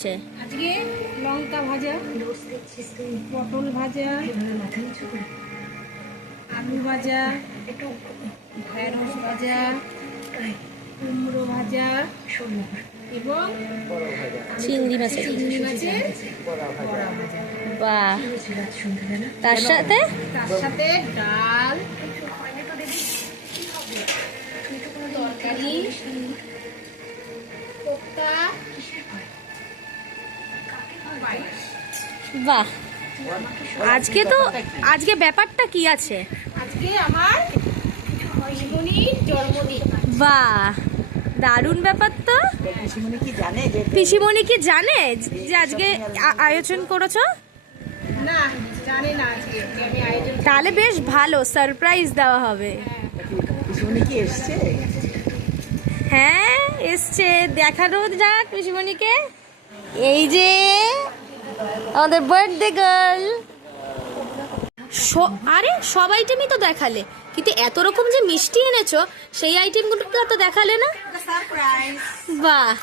আজকে লঙ্কা ভাজা, পটল ভাজা, আলু ভাজা, ঢেঁড়স ভাজা, কুমড়ো ভাজা এবং চিংড়ি মাছের বড়া ভাজা। বাহ, তার সাথে ডাল, তরকারি, কোপ্তা, পায়েস। বাহ, আজকে ব্যাপারটা কি আছে? আজকে আমার পিসিমণির জন্মদিন। বাহ, দারুণ ব্যাপার তো। পিসিমণি কি জানে যে আজকে আয়োজন করেছো? না, জানে না আজকে যে আমি আয়োজন। তাহলে বেশ ভালো, সারপ্রাইজ দেওয়া হবে। হ্যাঁ, এসছে, দেখানো যাক পিসিমণিকে। এই যে আমাদের বার্থডে গার্ল। আরে সব আইটেমই তো দেখালে, কিন্তু এত রকম যে মিষ্টি এনেছো সেই আইটেমগুলো তো দেখালে না। বাহ।